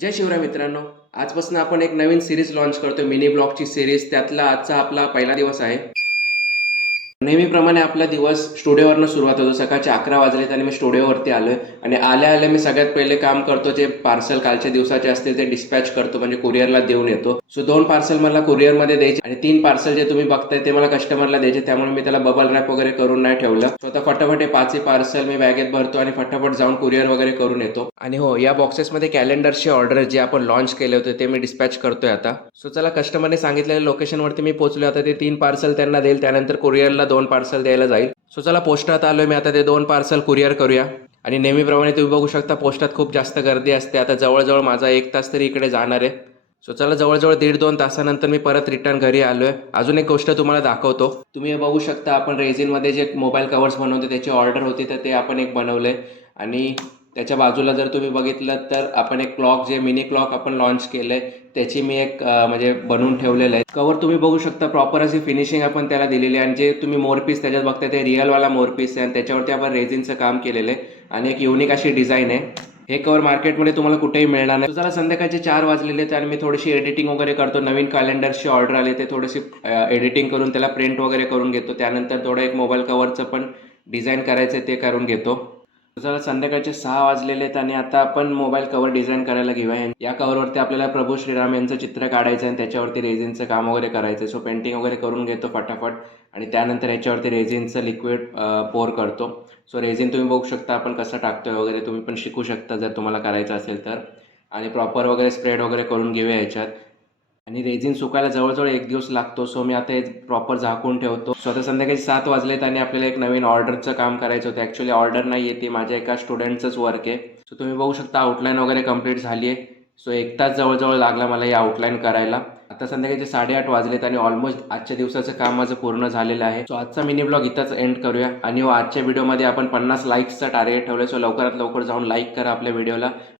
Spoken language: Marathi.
जय शिवराय मित्रांनो. आजपासून आपण एक नवीन सीरीज लॉन्च करतोय, मिनी ब्लॉगची सीरीज. त्यातला आजचा आपला पहिला दिवस आहे. नेहमीप्रमाणे आपला दिवस स्टुडिओवरनं सुरुवात होतो. सकाळचे 11 वाजलेत आणि मी स्टुडिओवरती आलोय आणि आल्या मी सगळ्यात पहिले काम करतो, जे पार्सल कालच्या दिवसाचे असतील ते डिस्पॅच करतो, म्हणजे कुरिअरला देऊन येतो. सो 2 पार्सल मला कुरिअरमध्ये द्यायचे आणि 3 पार्सल जे तुम्ही बघताय ते मला कस्टमरला द्यायचे. त्यामुळे मी त्याला बबल रॅप वगैरे करून नाही ठेवलं. स्वतः फटाफट हे 5ही पार्सल मी बॅगेत भरतो आणि फटाफट जाऊन कुरिअर वगैरे करून येतो. आणि हो, या बॉक्सेसमध्ये कॅलेंडरची ऑर्डर जे आपण लॉन्च केले होते ते मी डिस्पॅच करतोय आता. सो चला, कस्टमरने सांगितलेल्या लोकेशनवरती मी पोहोचलो. आता ते 3 पार्सल त्यांना देईल, त्यानंतर कुरिअरला 2 पार्सल द्यायला जाईल. सो चला, पोस्टात आलोय मी. आता ते 2 पार्सल कुरिअर करूया. आणि नेहमीप्रमाणे तुम्ही बघू शकता पोस्टात खूप जास्त गर्दी असते. आता जवळजवळ माझा 1 तास तरी इकडे जाणार आहे. सो चला, जवळजवळ 1.5-2 तासानंतर मी परत रिटर्न घरी आलोय. अजून एक गोष्ट तुम्हाला दाखवतो. तुम्ही हे बघू शकता, आपण रेझिनमध्ये जे मोबाईल कव्हर्स बनवतो त्याची ऑर्डर होती, तर ते आपण एक बनवलंय. आणि त्याच्या बाजूला जर तुम्ही बघितलं तर आपण एक क्लॉक, जे मिनी क्लॉक आपण लॉन्च केलंय, त्याची मी एक म्हणजे बनवून ठेवलेलं आहे. कवर तुम्ही बघू शकता, प्रॉपर अशी फिनिशिंग आपण त्याला दिलेली आहे. आणि जे तुम्ही मोरपीस त्याच्यात बघताय ते रिअलवाला मोरपीस आहे आणि त्याच्यावरती आपण रेझिनचं काम केलेलं आहे आणि एक युनिक अशी डिझाईन आहे. हे कवर मार्केटमध्ये तुम्हाला कुठेही मिळणार नाही. जरा संध्याकाळचे 4 वाजलेले आहेत आणि मी थोडीशी एडिटिंग वगैरे करतो. नवीन कॅलेंडरची ऑर्डर आली, ते थोडीशी एडिटिंग करून त्याला प्रिंट वगैरे करून घेतो. त्यानंतर थोडं एक मोबाईल कवरचं पण डिझाईन करायचं ते करून घेतो. जरा संध्याकाळचे 6 वाजलेले आहेत आणि आता आपण मोबाईल कवर डिझाईन करायला घेऊया. या कवरवरती आपल्याला प्रभू श्रीराम यांचं चित्र काढायचं आणि त्याच्यावरती रेझिनचं काम वगैरे करायचं. सो पेंटिंग वगैरे करून घेतो फटाफट आणि त्यानंतर याच्यावरती रेझिनचं लिक्विड पोर करतो. सो रेझिन तुम्ही बघू शकता आपण कसं टाकतोय वगैरे, तुम्ही पण शिकू शकता जर तुम्हाला करायचं असेल तर. आणि प्रॉपर वगैरे स्प्रेड वगैरे करून घेऊया याच्यात. आणि रेझिन सुकायला जवळजवळ 1 दिवस लागतो. सो मी आता हे प्रॉपर झाकून ठेवतो. सो आता संध्याकाळी 7 वाजलेत आणि आपल्याला एक नवीन ऑर्डरचं काम करायचं होतं. ॲक्च्युली ऑर्डर नाही आहे, ती माझ्या एका स्टुडंटचंच वर्क आहे. सो तुम्ही बघू शकता आउटलाईन वगैरे कंप्लीट झाली आहे. सो 1 तास जवळजवळ लागला मला ही आउटलाईन करायला. आता संध्याकाळचे 8:30 वाजलेत आणि ऑलमोस्ट आजच्या दिवसाचं काम माझं पूर्ण झालेलं आहे. सो आजचा मिनी ब्लॉग इथंच एंड करूया. आणि आजच्या व्हिडिओमध्ये आपण 50 लाईक्सचं टार्गेट ठेवलं. सो लवकरात लवकर जाऊन लाईक करा आपल्या व्हिडिओला.